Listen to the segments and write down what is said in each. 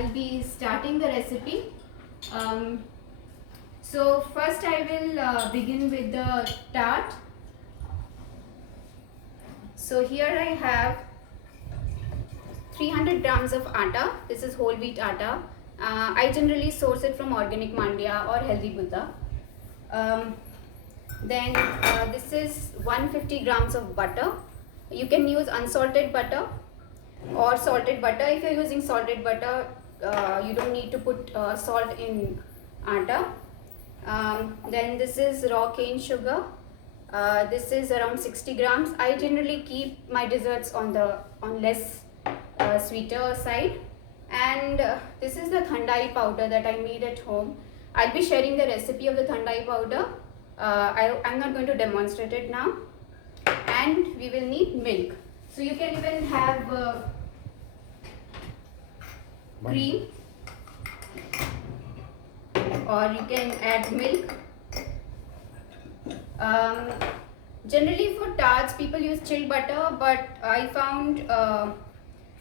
I'll be starting the recipe. So first I will begin with the tart. So here I have 300 grams of atta. This is whole wheat atta. I generally source it from Organic Mandia or Healthy Buddha. Then this is 150 grams of butter. You can use unsalted butter or salted butter. If you're using salted butter, you don't need to put salt in atta. Then this is raw cane sugar. This is around 60 grams. I generally keep my desserts on less sweeter side. And this is the thandai powder that I made at home. I'll be sharing the recipe of the thandai powder. I'm not going to demonstrate it now. And we will need milk. So you can even have cream, or you can add milk. Generally for tarts people use chilled butter, but I found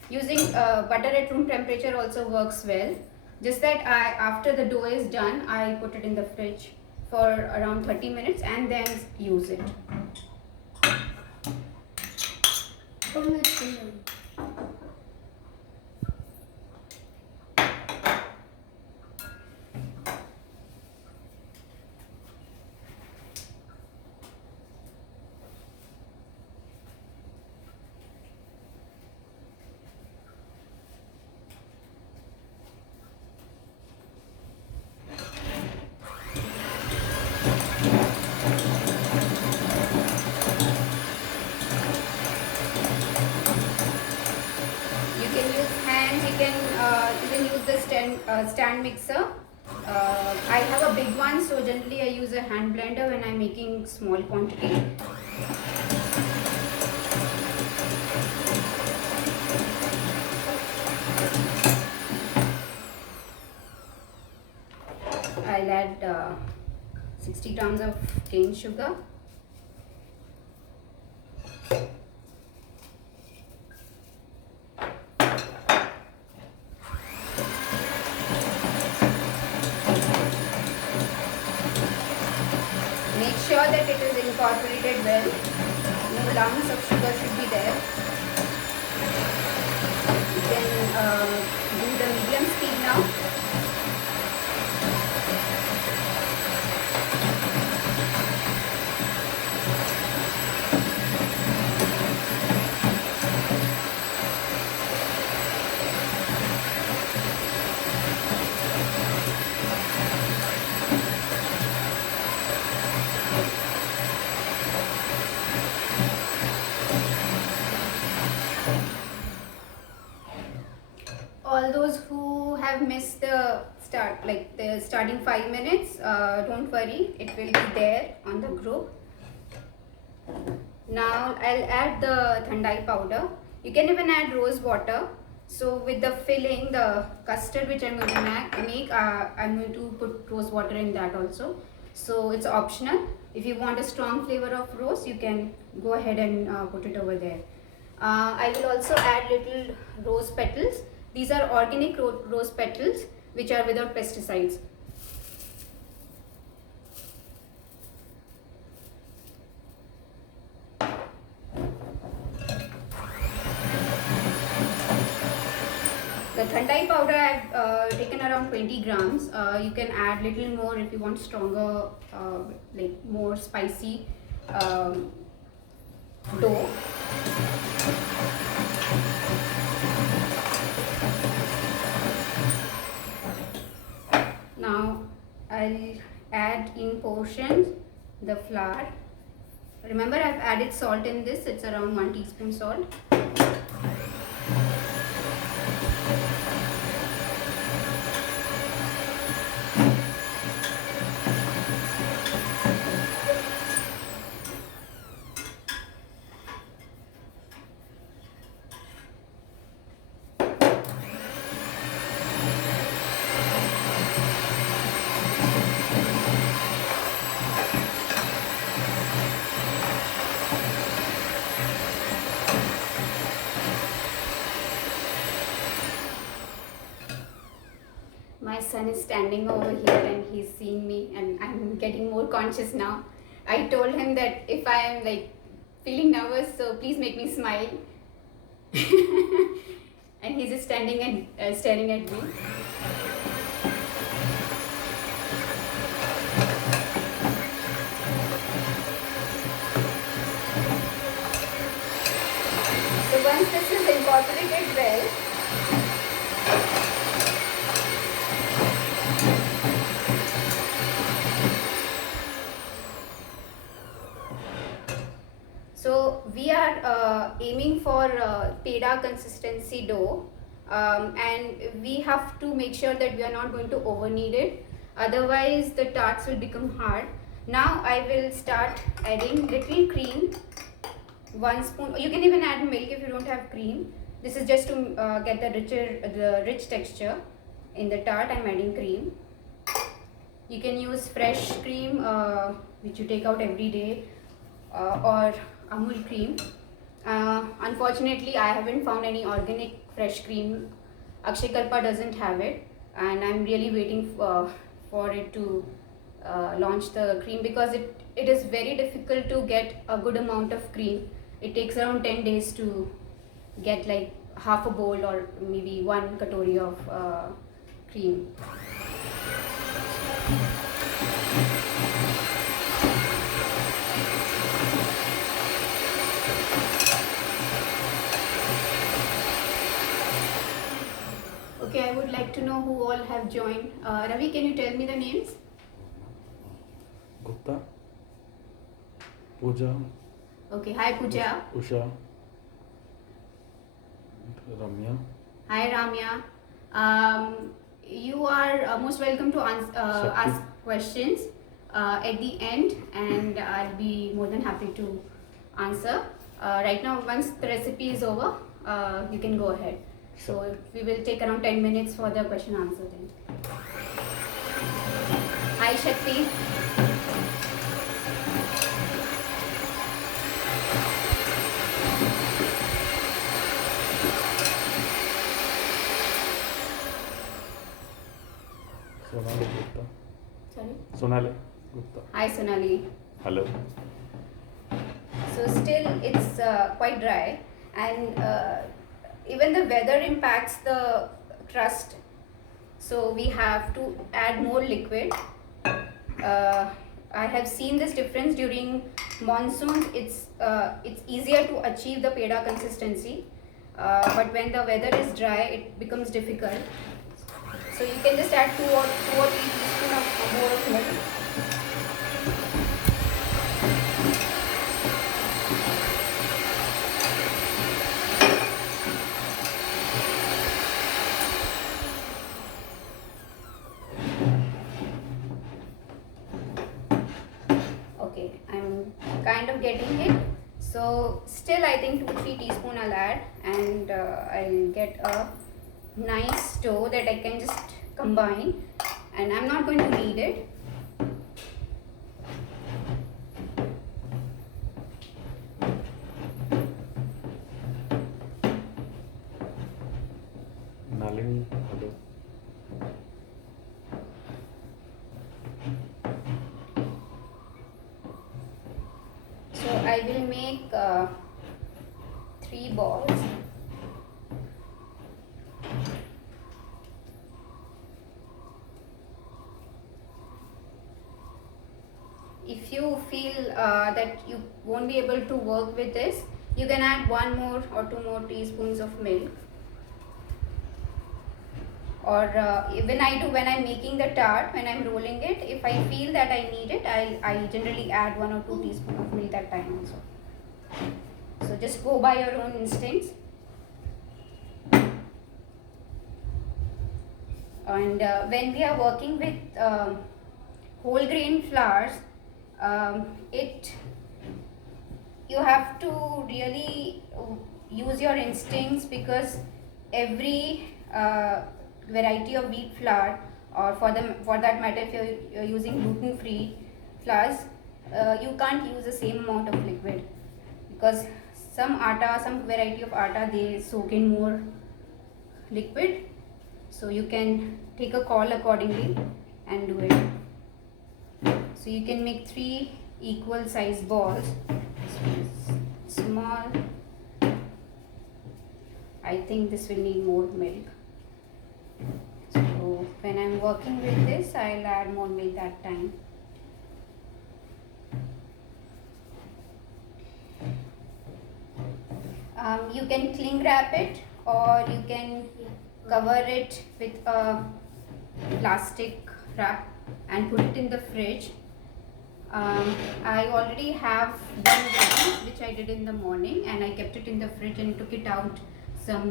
using butter at room temperature also works well. Just that after the dough is done, I put it in the fridge for around 30 minutes and then use it. You can use the stand mixer. I have a big one, so generally I use a hand blender when I'm making small quantity. I'll add 60 grams of cane sugar. Make sure that it is incorporated well. No lumps of sugar should be there. You can do the medium speed now. All those who have missed the starting 5 minutes, don't worry, it will be there on the group. Now I'll add the thandai powder. You can even add rose water. So with the filling, the custard which I'm going to make, I'm going to put rose water in that also. So it's optional. If you want a strong flavor of rose, you can go ahead and put it over there. I will also add little rose petals. These are organic rose petals which are without pesticides. The thandai powder I've taken around 20 grams. You can add little more if you want stronger, like more spicy dough. Now I'll add in portions the flour. Remember, I've added salt in this. It's around 1 teaspoon salt. My son is standing over here and he's seeing me, and I'm getting more conscious now. I told him that if I am like feeling nervous, so please make me smile. And he's just standing and staring at me. So once this is incorporated well, so we are aiming for peda consistency dough, and we have to make sure that we are not going to over knead it, otherwise the tarts will become hard. Now I will start adding little cream, 1 spoon. You can even add milk if you don't have cream. This is just to get the rich texture in the tart. I'm adding cream. You can use fresh cream which you take out every day, or Amul cream. Unfortunately, I haven't found any organic fresh cream. Akshay Kalpa doesn't have it, and I'm really waiting for it to launch the cream, because it is very difficult to get a good amount of cream. It takes around 10 days to get like half a bowl or maybe 1 katori of cream. Okay, I would like to know who all have joined. Ravi, can you tell me the names? Gupta, Pooja, Okay, hi Pooja. Usha, Ramya. Hi Ramya. You are most welcome to ask questions at the end, and I'll be more than happy to answer. Right now, once the recipe is over, you can go ahead. So we will take around 10 minutes for the question answer then. Hi Shakti. Sonali Gupta. Sorry. Sonali Gupta. Hi Sonali. Hello. So still it's quite dry, and even the weather impacts the crust, so we have to add more liquid. I have seen this difference during monsoons. It's easier to achieve the peda consistency, but when the weather is dry, it becomes difficult. So you can just add 2 or 3 teaspoons of more of milk. Okay, I'm kind of getting it. So still I think 2-3 teaspoons I'll add, and I'll get a nice dough that I can just combine, and I'm not going to knead it. Nalini. Hello. So I will make 3 balls. If you feel that you won't be able to work with this, you can add 1 more or 2 more teaspoons of milk. Or when I'm making the tart, when I'm rolling it, if I feel that I need it, I generally add 1 or 2 teaspoons of milk that time also. So just go by your own instincts. And when we are working with whole grain flours, you have to really use your instincts, because every variety of wheat flour, or for that matter if you're using gluten free flours, you can't use the same amount of liquid, because some variety of atta, they soak in more liquid, So you can take a call accordingly and do it. So you can make 3 equal size balls. So small. I think this will need more milk. So when I'm working with this, I'll add more milk that time. You can cling wrap it, or you can cover it with a plastic wrap and put it in the fridge. I already have one ready, which I did in the morning, and I kept it in the fridge and took it out some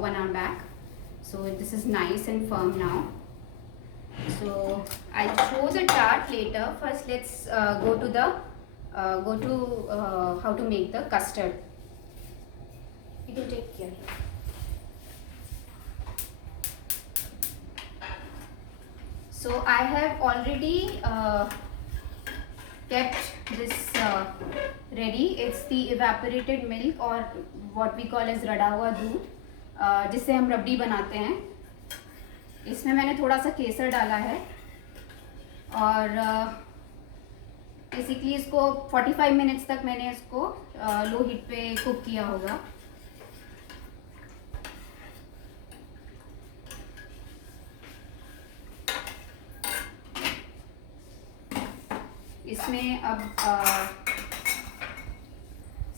1 hour back. So this is nice and firm now. So I'll show the tart later. First, let's go to how to make the custard. You can take care. So I have already kept this ready. It's the evaporated milk, or what we call as रड़ा हुआ दूध, जिससे हम रबड़ी बनाते हैं. इसमें मैंने थोड़ा सा केसर डाला है, और बेसिकली इसको 45 मिनट्स तक मैंने इसको लो हीट पे कुक किया होगा. इसमें अब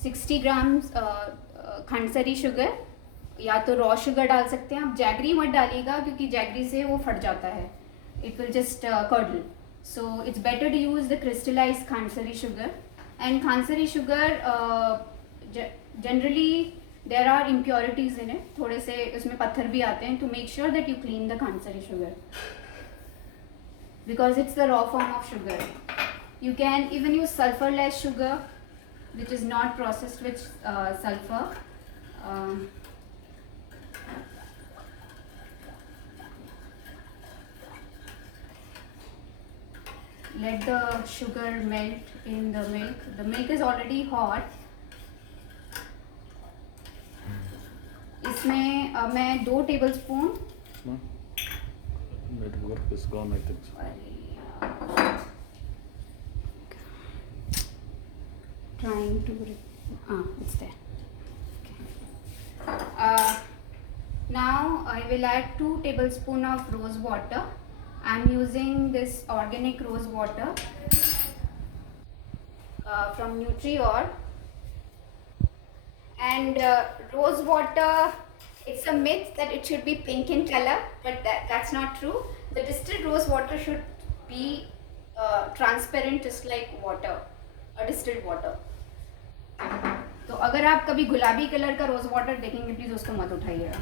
60 ग्राम खंडसरी शुगर, या तो रॉ शुगर डाल सकते हैं आप. जैगरी मत डालिएगा, क्योंकि जैगरी से वो फट जाता है. It will just curdle. So it's better to use the crystallised khandsari sugar. And khandsari sugar generally there are impurities in it. थोड़े से उसमें पत्थर भी आते हैं. To make sure that you clean the khandsari sugar, because it's the raw form of sugar. You can even use sulfur-less sugar, which is not processed with sulfur. Let the sugar melt in the milk. The milk is already hot. इसमें मैं 2 tablespoon. Network is gone, I think so. Trying to it's there. Okay. Now I will add 2 tablespoons of rose water. I'm using this organic rose water from Nutrior. And rose water, it's a myth that it should be pink in color, but that's not true. The distilled rose water should be transparent, just like water, a distilled water. तो अगर आप कभी गुलाबी colour का rose water देखेंगे, please उसको मत उठाइएगा.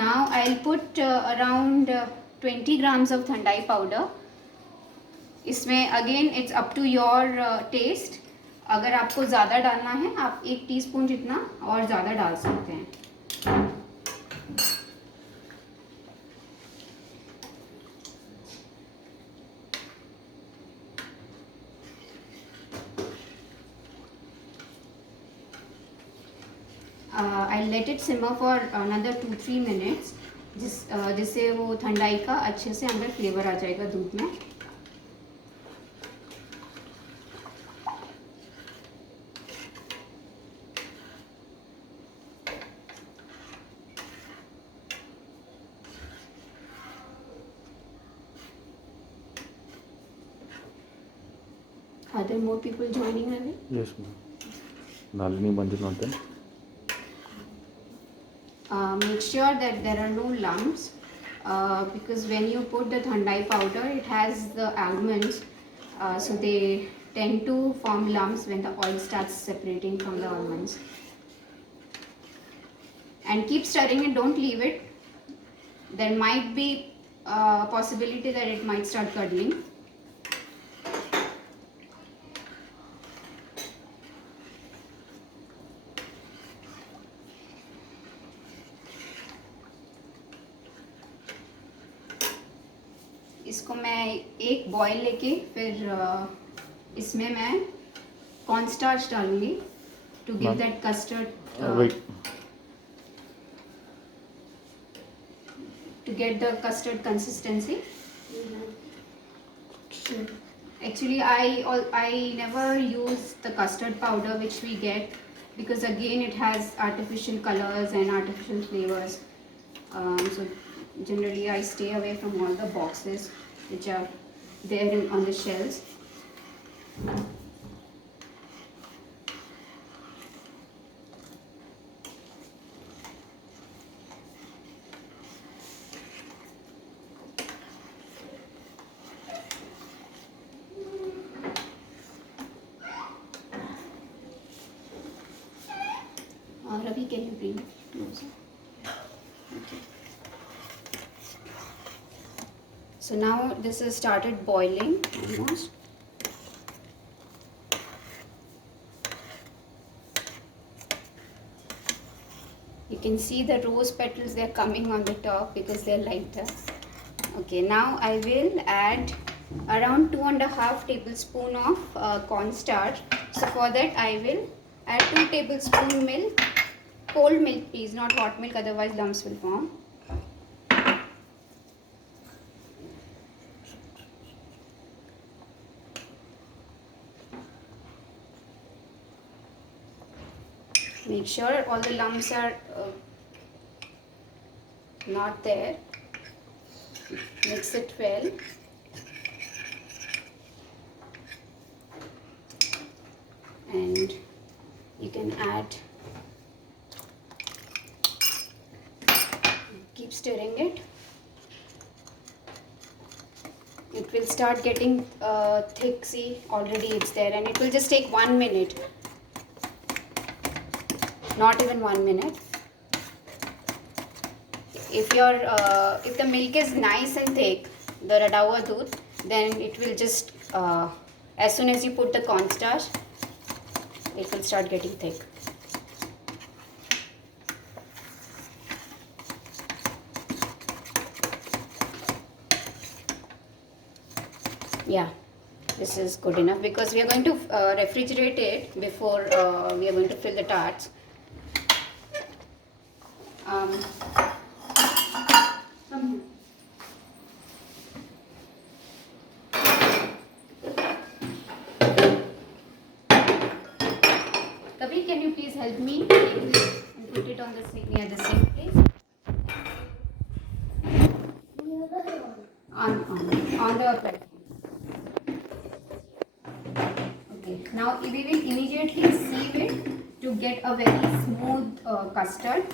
Now I'll put around 20 grams of thandai powder. इसमें again it's up to your taste. अगर आपको ज़्यादा डालना है, आप 1 टीस्पून जितना और ज़्यादा डाल सकते हैं. I'll let it simmer for another 2-3 minutes, जिससे वो ठंडाई का अच्छे से अंदर फ्लेवर आ जाएगा दूध में. Are there more people joining me? Yes, ma'am. Nalini Manjunath. Make sure that there are no lumps, because when you put the thandai powder, it has the almonds, so they tend to form lumps when the oil starts separating from the almonds. And keep stirring it, don't leave it. There might be a possibility that it might start curdling. इसको मैं एक boil लेके फिर इसमें मैं cornstarch डालूंगी to give Ma'am. that custard. Wait. To get the custard consistency. Actually, I never use the custard powder which we get, because again it has artificial colors and artificial flavors. So generally I stay away from all the boxes which are there on the shelves. Ravi, can you bring it closer? Okay. So now this has started boiling almost. You can see the rose petals, they're coming on the top because they're lighter. Okay, now I will add around 2.5 tablespoons of cornstarch. So for that I will add 2 tablespoons milk. Cold milk please, not hot milk, otherwise lumps will form. Make sure all the lumps are not there. Mix it well. And you can add, keep stirring it. It will start getting thick, see already it's there, and it will just take 1 minute. Not even 1 minute. If the milk is nice and thick, the Radawa doodh, then it will just as soon as you put the cornstarch, it will start getting thick. Yeah, this is good enough, because we are going to refrigerate it before we are going to fill the tarts. Kabir, can you please help me take this and put it on the sink near the sink, please? On the platform. Okay. Now we will immediately sieve it to get a very smooth custard.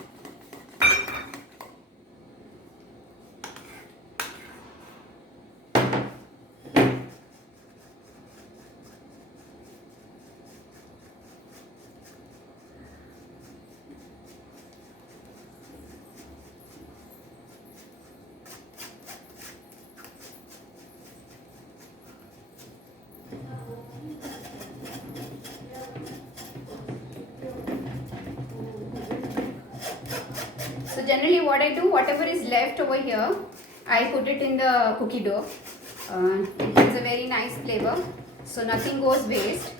So generally what I do, whatever is left over here, I put it in the cookie dough. It gives a very nice flavor, so nothing goes waste.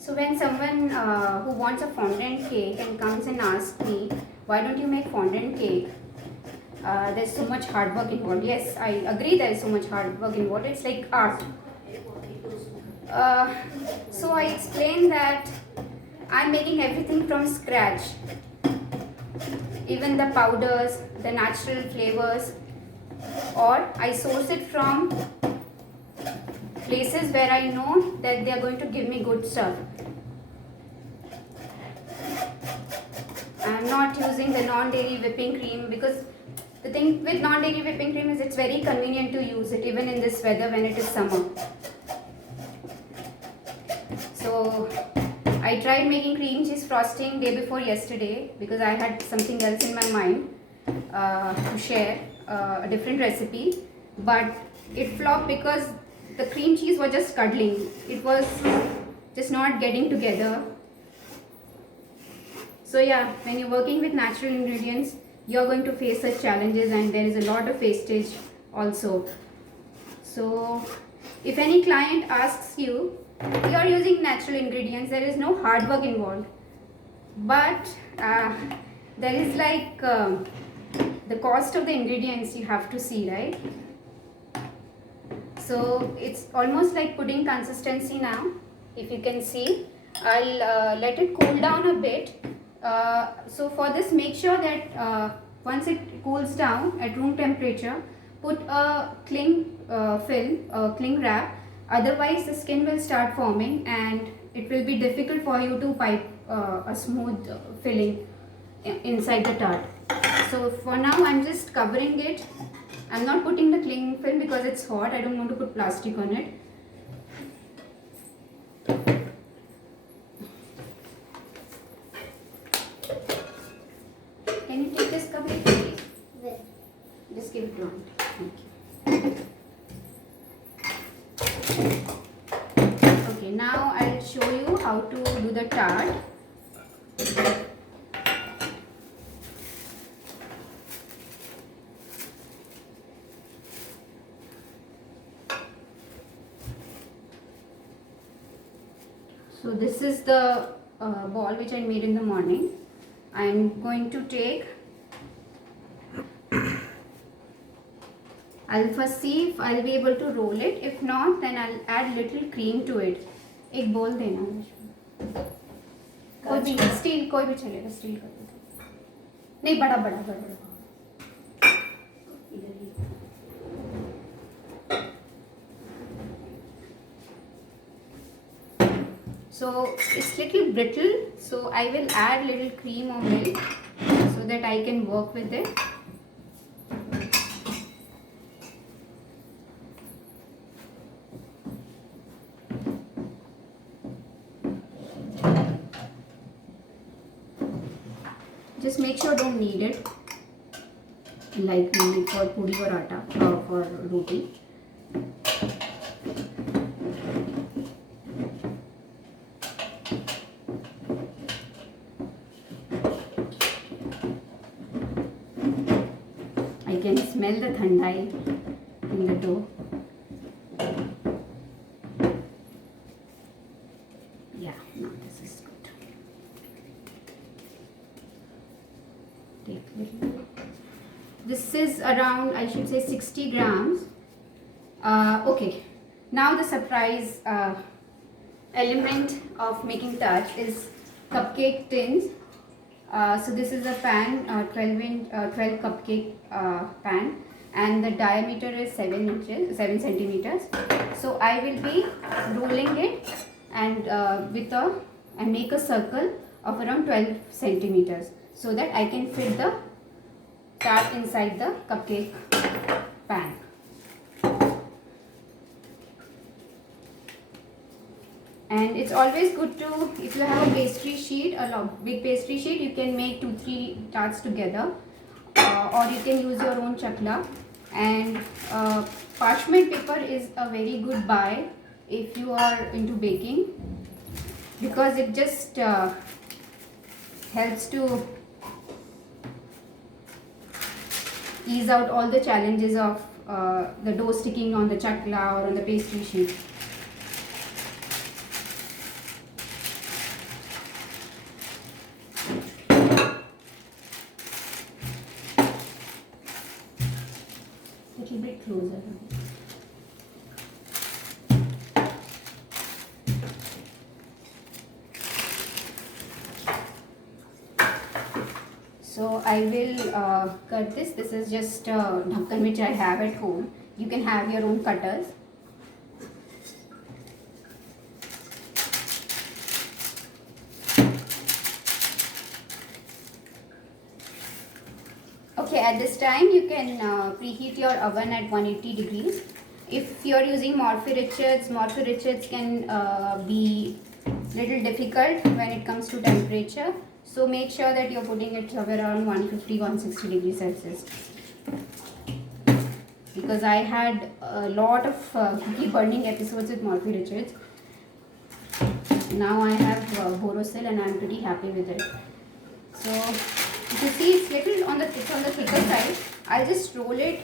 So when someone who wants a fondant cake and comes and asks me, why don't you make fondant cake? There's so much hard work involved. Yes, I agree there's so much hard work involved. It's like art. So I explained that I'm making everything from scratch. Even the powders, the natural flavors, or I source it from places where I know that they are going to give me good stuff. I'm not using the non-dairy whipping cream because the thing with non-dairy whipping cream is it's very convenient to use it even in this weather when it is summer. So I tried making cream cheese frosting day before yesterday because I had something else in my mind to share, a different recipe, but it flopped because the cream cheese was just cuddling. It was just not getting together. So yeah, when you're working with natural ingredients, you're going to face such challenges, and there is a lot of wastage also. So if any client asks you, you're using natural ingredients, there is no hard work involved, but there is like the cost of the ingredients you have to see, right? So it's almost like pudding consistency now. If you can see, I'll let it cool down a bit. So for this, make sure that once it cools down at room temperature, put a cling film, a cling wrap. Otherwise, the skin will start forming, and it will be difficult for you to pipe a smooth filling inside the tart. So for now, I'm just covering it. I'm not putting the cling film because it's hot. I don't want to put plastic on it. Can you take this cup, please? Where? Just give it to me. Thank you. Okay, now I'll show you how to do the tart. So this is the ball which I made in the morning. I'm going to take, I'll first see if I'll be able to roll it. If not, then I'll add little cream to it. एक bowl देना मुझे. कोई भी steel, कोई भी चलेगा, steel का नहीं, बड़ा बड़ा बड़ा बड़ा. इधर ही. So it's little brittle, so I will add little cream or milk so that I can work with it. Just make sure don't knead it like we make for puri or atta for roti. I can smell the thandai in the dough. Yeah, now this is good. Take little. This is around, I should say, 60 grams. Okay, now the surprise element of making tarts is cupcake tins. So this is a pan, 12 cupcake pan, and the diameter is 7 centimeters. So I will be rolling it and and make a circle of around 12 centimeters so that I can fit the tart inside the cupcake pan. And it's always good to, if you have a pastry sheet, big pastry sheet, you can make 2-3 tarts together, or you can use your own chakla. And parchment paper is a very good buy if you are into baking, because it just helps to ease out all the challenges of the dough sticking on the chakla or on the pastry sheet. Little bit closer. So I will cut this. This is just dhakkan which I have at home. You can have your own cutters. Okay, at this time you can preheat your oven at 180 degrees. If you're using Morphy Richards can be little difficult when it comes to temperature. So make sure that you're putting it somewhere around 150-160 degrees Celsius. Because I had a lot of cookie burning episodes with Morphy Richards. Now I have Borosil and I'm pretty happy with it. So you see it's on the thicker side. I'll just roll it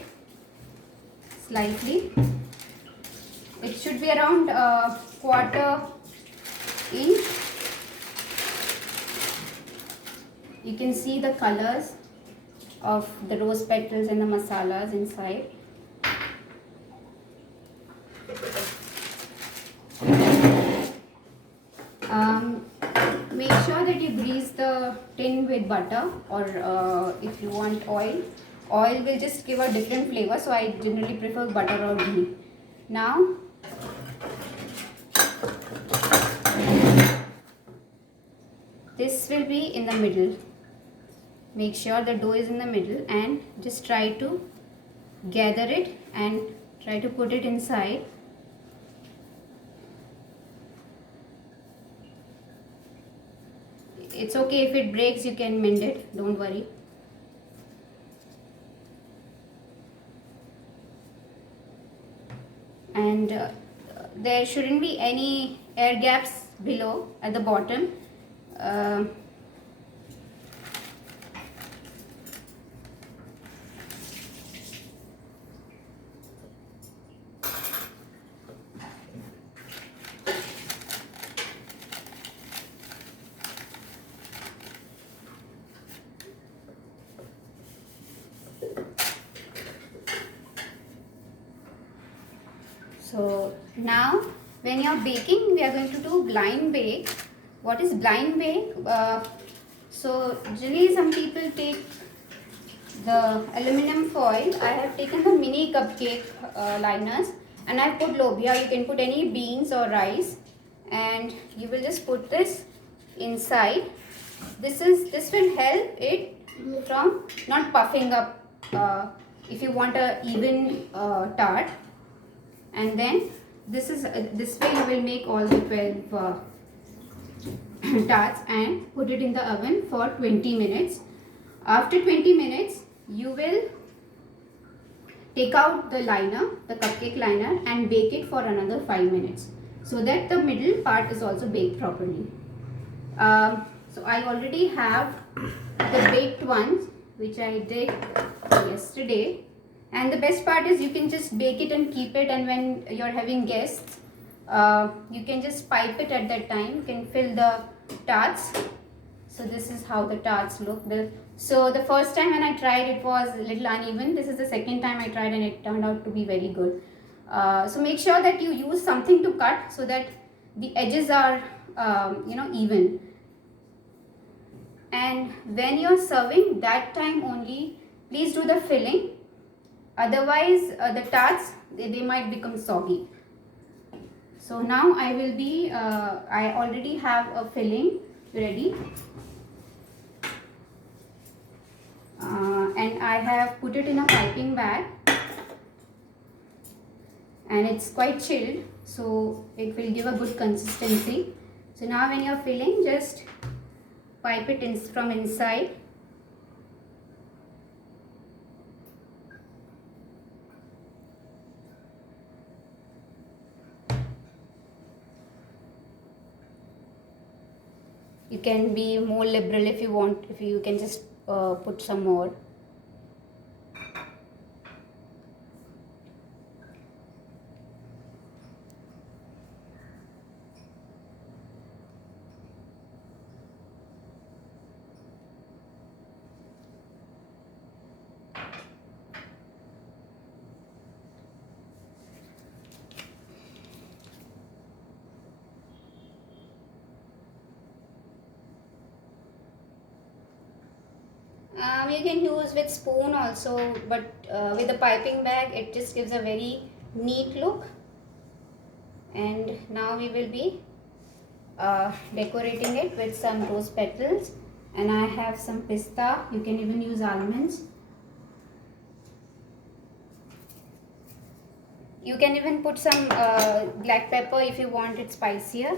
slightly. It should be around a quarter inch. You can see the colors of the rose petals and the masalas inside. Make sure that you grease the tin with butter, or if you want oil will just give a different flavor, so I generally prefer butter or ghee. Now this will be in the middle. Make sure the dough is in the middle and just try to gather it and try to put it inside. It's okay if it breaks, you can mend it, don't worry. And there shouldn't be any air gaps below at the bottom. So now when you are baking, we are going to do blind bake. What is blind bake? So generally some people take the aluminum foil. I have taken the mini cupcake liners and I have put lobia. You can put any beans or rice, and you will just put this inside. This will help it from not puffing up if you want a even tart. And then this way you will make all the 12 tarts and put it in the oven for 20 minutes. After 20 minutes you will take out the liner, the cupcake liner, and bake it for another 5 minutes so that the middle part is also baked properly. So I already have the baked ones which I did yesterday. And the best part is you can just bake it and keep it, and when you're having guests, you can just pipe it at that time. You can fill the tarts. So this is how the tarts look. So the first time when I tried, it was a little uneven. This is the second time I tried and it turned out to be very good. So make sure that you use something to cut so that the edges are even. And when you're serving, that time only please do the filling. Otherwise the tarts they might become soggy. So now I already have a filling ready, and I have put it in a piping bag, and it's quite chilled, so it will give a good consistency. So now when you're filling, just pipe it in from inside. You can be more liberal if you want, if you can just put some more. You can use with spoon also, but with the piping bag it just gives a very neat look. And now we will be decorating it with some rose petals, and I have some pista. You can even use almonds. You can even put some black pepper if you want it spicier.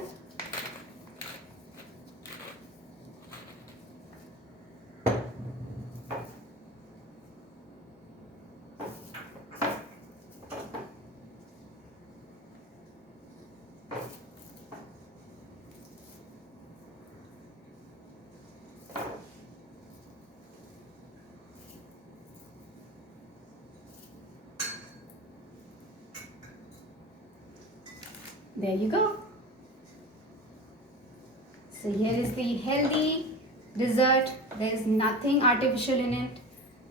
There you go. So here is the healthy dessert. There is nothing artificial in it.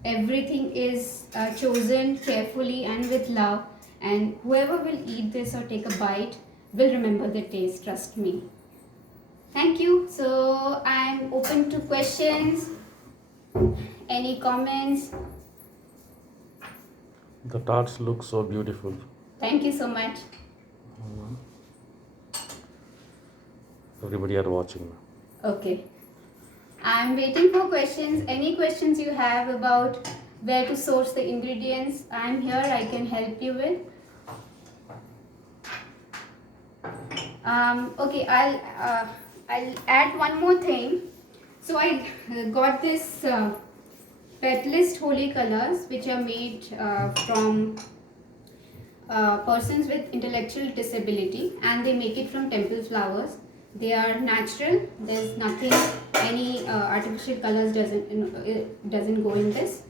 Everything is chosen carefully and with love. And whoever will eat this or take a bite will remember the taste, trust me. Thank you. So I'm open to questions. Any comments? The tarts look so beautiful. Thank you so much. Everybody are watching now. Okay. I'm waiting for questions. Any questions you have about where to source the ingredients, I'm here. I can help you with. Okay, I'll add one more thing. So I got this Petalist holy colors, which are made from persons with intellectual disability, and they make it from temple flowers. They are natural. There's nothing, any artificial colors doesn't go in this.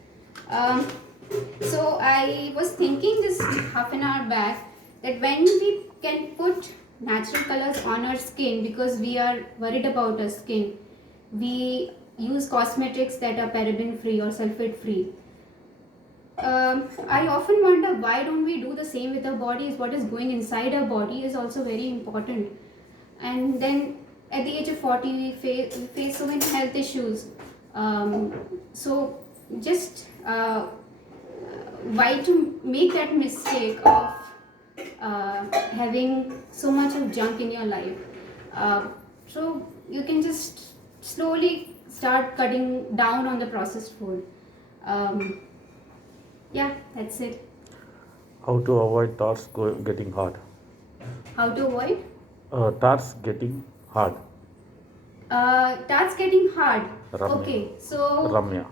So I was thinking this half an hour back that when we can put natural colors on our skin, because we are worried about our skin, we use cosmetics that are paraben free or sulfate free. I often wonder, why don't we do the same with our bodies? What is going inside our body is also very important. And then at the age of 40 we face so many health issues. So just why to make that mistake of having so much of junk in your life? So you can just slowly start cutting down on the processed food. Yeah, that's it. How to avoid tarts getting hard? How to avoid? Tarts getting hard. Tarts getting hard. Ramya. Okay, so Ramya.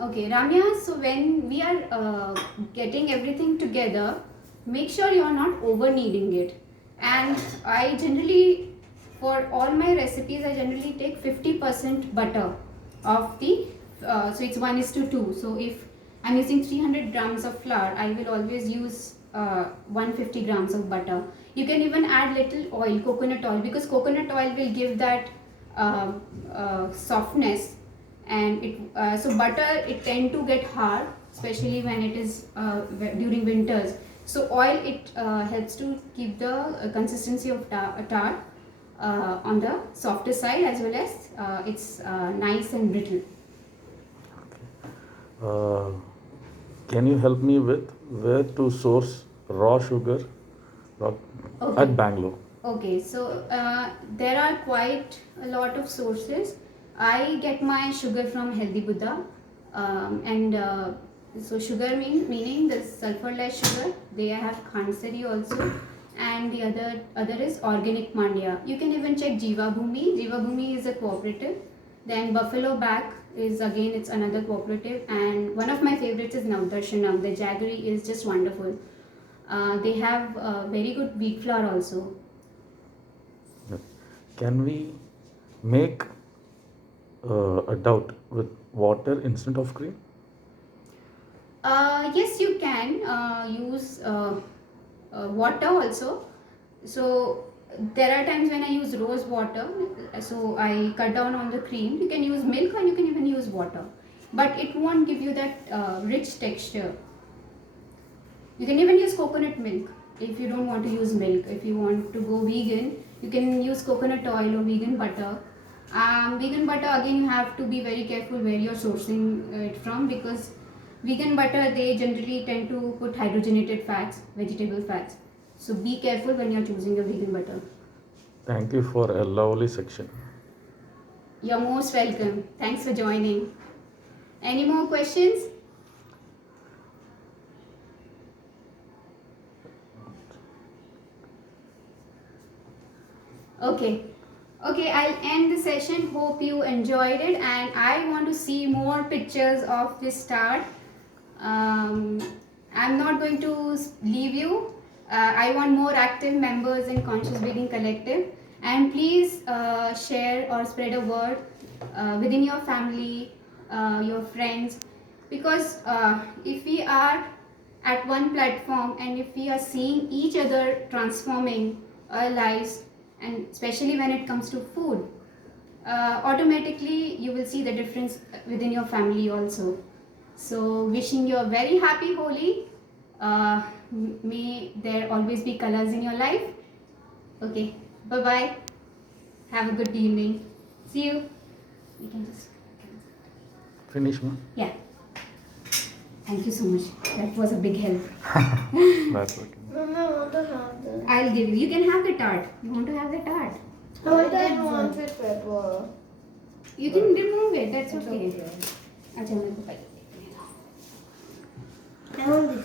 okay, Ramya. So when we are getting everything together, make sure you are not over kneading it. And I generally, for all my recipes, I generally take 50% butter of the. So it's 1:2. So if I'm using 300 grams of flour, I will always use 150 grams of butter. You can even add little oil, coconut oil, because coconut oil will give that softness. And so butter, it tend to get hard, especially when it is during winters. So oil, it helps to keep the consistency of tart on the softer side, as well as it's nice and brittle. Can you help me with where to source raw sugar at Bangalore? Okay, so there are quite a lot of sources. I get my sugar from Healthy Buddha, and so sugar meaning the sulfur-less sugar. They have Khansari also, and the other is Organic Mandya. You can even check Jiva Bhumi. Jiva Bhumi is a cooperative. Then Buffalo Back is again, it's another cooperative, and one of my favorites is Navdarshanam. The jaggery is just wonderful. They have very good wheat flour also. Can we make a dough with water instead of cream? Yes, you can use water also. So there are times when I use rose water, so I cut down on the cream. You can use milk, or you can even use water, but it won't give you that rich texture. You can even use coconut milk if you don't want to use milk. If you want to go vegan, you can use coconut oil or vegan butter. Vegan butter, again, you have to be very careful where you're sourcing it from, because vegan butter, they generally tend to put hydrogenated fats, vegetable fats. So be careful when you're choosing a vegan butter. Thank you for a lovely section. You're most welcome. Thanks for joining. Any more questions? Okay. Okay, I'll end the session. Hope you enjoyed it, and I want to see more pictures of this star. Um, I'm not going to leave you. I want more active members in Conscious Breathing Collective, and please share or spread a word within your family, your friends, because if we are at one platform and if we are seeing each other transforming our lives, and especially when it comes to food, automatically you will see the difference within your family also. So wishing you a very happy Holi. May there always be colors in your life. Okay, bye bye. Have a good evening. See you. You can just Finish, ma? yeah. Thank you so much. That was a big help. That's okay. Mama, I want to have this. I'll give you. You can have the tart. You want to have the tart? I didn't want it pepper. You can remove it. That's It's okay. okay. अच्छा मेरे को पता है। I want this.